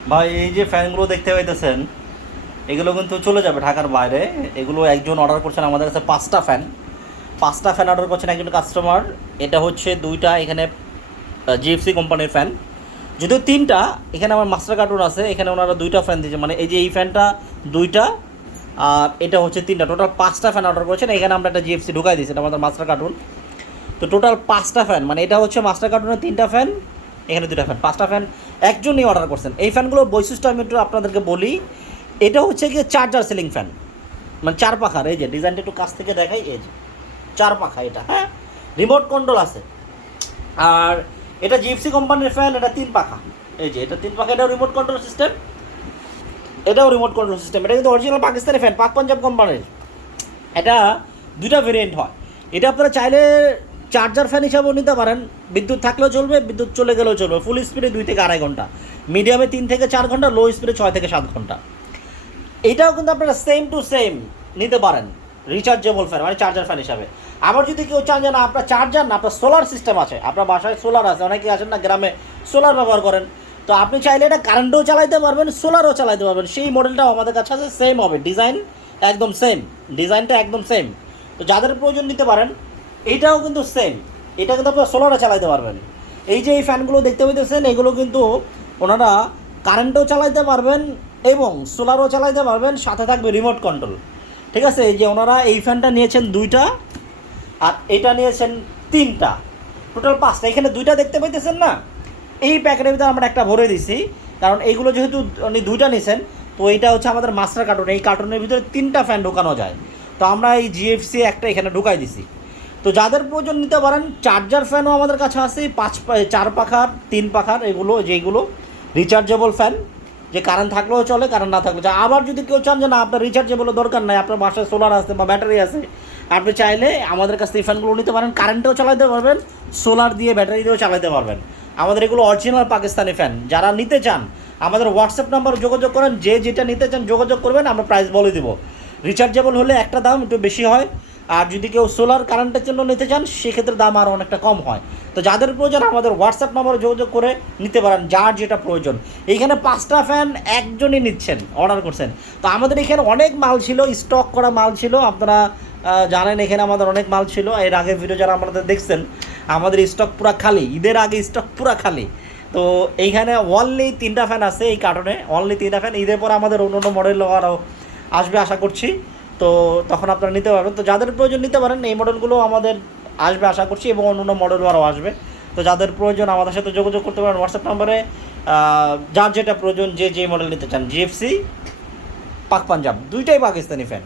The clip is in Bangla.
ভাই এই যে ফ্যানগুলো দেখতে পাইতেছেন, এগুলো কিন্তু চলে যাবে ঢাকার বাইরে। এগুলো একজন অর্ডার করছেন আমাদের কাছে 5টা ফ্যান অর্ডার করছেন একজন কাস্টমার। এটা হচ্ছে 2টা এখানে জিএফসি কোম্পানির ফ্যান, যদিও 3টা এখানে আমার মাস্টার কার্টুন আছে। এখানে ওনারা 2টা ফ্যান দিয়েছে, মানে এই যে এই ফ্যানটা 2টা আর এটা হচ্ছে 3টা, টোটাল 5টা ফ্যান অর্ডার করেছেন। এখানে আমরা একটা জিএফসি ঢুকাই দিয়েছি, এটা আমাদের মাস্টার কার্টুন। তো টোটাল 5টা ফ্যান, মানে এটা হচ্ছে মাস্টার কার্টুনের 3টা ফ্যান, এখানে 2টা ফ্যান, 5টা ফ্যান একজনই অর্ডার করছেন। এই ফ্যানগুলোর বৈশিষ্ট্য আমি একটু আপনাদেরকে বলি। এটা হচ্ছে গিয়ে চার্জার সিলিং ফ্যান, মানে 4 পাখার। এই যে ডিজাইনটা একটু কাছ থেকে দেখাই, এই যে 4 পাখা এটা, হ্যাঁ, রিমোট কন্ট্রোল আছে। আর এটা জিপসি কোম্পানির ফ্যান, এটা 3 পাখা। এই যে এটা 3 পাখা, এটাও রিমোট কন্ট্রোল সিস্টেম, এটাও রিমোট কন্ট্রোল সিস্টেম। এটা কিন্তু অরিজিনাল পাকিস্তানি ফ্যান, পাক পাঞ্জাব কোম্পানির। এটা 2টা ভেরিয়েন্ট হয়। এটা আপনারা চাইলে চার্জার ফ্যান হিসাবেও নিতে পারেন, বিদ্যুৎ থাকলেও চলবে, বিদ্যুৎ চলে গেলেও চলবে। ফুল স্পিডে 2 থেকে 2.5 ঘন্টা, মিডিয়ামে 3 থেকে 4 ঘন্টা, লো স্পিডে 6 থেকে 7 ঘন্টা। এইটাও কিন্তু আপনারা সেম টু সেম নিতে পারেন, রিচার্জেবল ফ্যান, মানে চার্জার ফ্যান হিসাবে। আবার যদি কেউ চান যে না আপনার চার্জার না, আপনার সোলার সিস্টেম আছে, আপনার বাসায় সোলার আছে, অনেকে আছেন না গ্রামে সোলার ব্যবহার করেন, তো আপনি চাইলে এটা কারেন্টও চালাইতে পারবেন, সোলারও চালাইতে পারবেন। সেই মডেলটাও আমাদের কাছে আছে, সেম হবে, ডিজাইন একদম সেম, ডিজাইনটা একদম সেম। তো যাদের প্রয়োজন নিতে পারেন। এইটাও কিন্তু সেম, এটা কিন্তু আপনার সোলারে চালাইতে পারবেন। এই যে এই ফ্যানগুলো দেখতে পাইতেছেন, এগুলো কিন্তু ওনারা কারেন্টও চালাইতে পারবেন এবং সোলারও চালাইতে পারবেন, সাথে থাকবে রিমোট কন্ট্রোল। ঠিক আছে, এই যে ওনারা এই ফ্যানটা নিয়েছেন 2টা আর এটা নিয়েছেন 3টা, টোটাল 5টা। এখানে 2টা দেখতে পাইতেছেন না, এই প্যাকেটের ভিতরে আমরা একটা ভরে দিছি, কারণ এইগুলো যেহেতু উনি 2টা নিয়েছেন, তো এইটা হচ্ছে আমাদের মাস্টার কার্টুন। এই কার্টুনের ভিতরে 3টা ফ্যান ঢোকানো যায়, তো আমরা এই জিএফসি একটা এখানে ঢুকাই দিছি। তো যাদের প্রয়োজন নিতে পারেন। চার্জার ফ্যানও আমাদের কাছে আছে, 4 পাখার, 3 পাখার, এগুলো যেগুলো রিচার্জেবল ফ্যান, যে কারেন্ট থাকলেও চলে, কারেন্ট না থাকলেও। আবার যদি কেউ চান যে না আপনার রিচার্জেবলের দরকার নাই, আপনার বাসায় সোলার আছে বা ব্যাটারি আছে, আপনি চাইলে আমাদের কাছ থেকে ফ্যানগুলো নিতে পারেন, কারেন্টেও চালাতে পারবেন, সোলার দিয়ে ব্যাটারি দিয়েও চালাতে পারবেন। আমাদের এগুলো অরিজিনাল পাকিস্তানি ফ্যান। যারা নিতে চান আমাদের হোয়াটসঅ্যাপ নাম্বার যোগাযোগ করেন, যে যেটা নিতে চান যোগাযোগ করবেন, আমরা প্রাইস বলে দেবো। রিচার্জেবল হলে একটা দাম একটু বেশি হয়, আর যদি কেউ সোলার কারেন্টের জন্য নিতে চান সেক্ষেত্রে দাম আরও অনেকটা কম হয়। তো যাদের প্রয়োজন আমাদের হোয়াটসঅ্যাপ নাম্বারে যোগাযোগ করে নিতে পারেন, যার যেটা প্রয়োজন। এইখানে 5টা ফ্যান একজনই নিচ্ছেন, অর্ডার করছেন। তো আমাদের এখানে অনেক মাল ছিল, স্টক করা মাল ছিল, আপনারা জানেন এখানে আমাদের অনেক মাল ছিল। এর আগের ভিডিও যারা আমাদের দেখছেন, আমাদের স্টক পুরা খালি, ঈদের আগে স্টক পুরা খালি। তো এইখানে অনলি 3টা ফ্যান আছে এই কার্টনে, অনলি 3টা ফ্যান। ঈদের পর আমাদের অন্য অন্য মডেল আরও আসবে আশা করছি, তো তখন আপনারা নিতে পারবেন। তো যাদের প্রয়োজন নিতে পারেন, এই মডেলগুলো আমাদের আসবে আশা করছি, এবং অন্য অন্য মডেলও আরও আসবে। তো যাদের প্রয়োজন আমাদের সাথে যোগাযোগ করতে পারেন হোয়াটসঅ্যাপ নম্বরে, যার যেটা প্রয়োজন, যে মডেল নিতে চান। জিএফসি, পাক পাঞ্জাব, 2টাই পাকিস্তানি ফ্যান।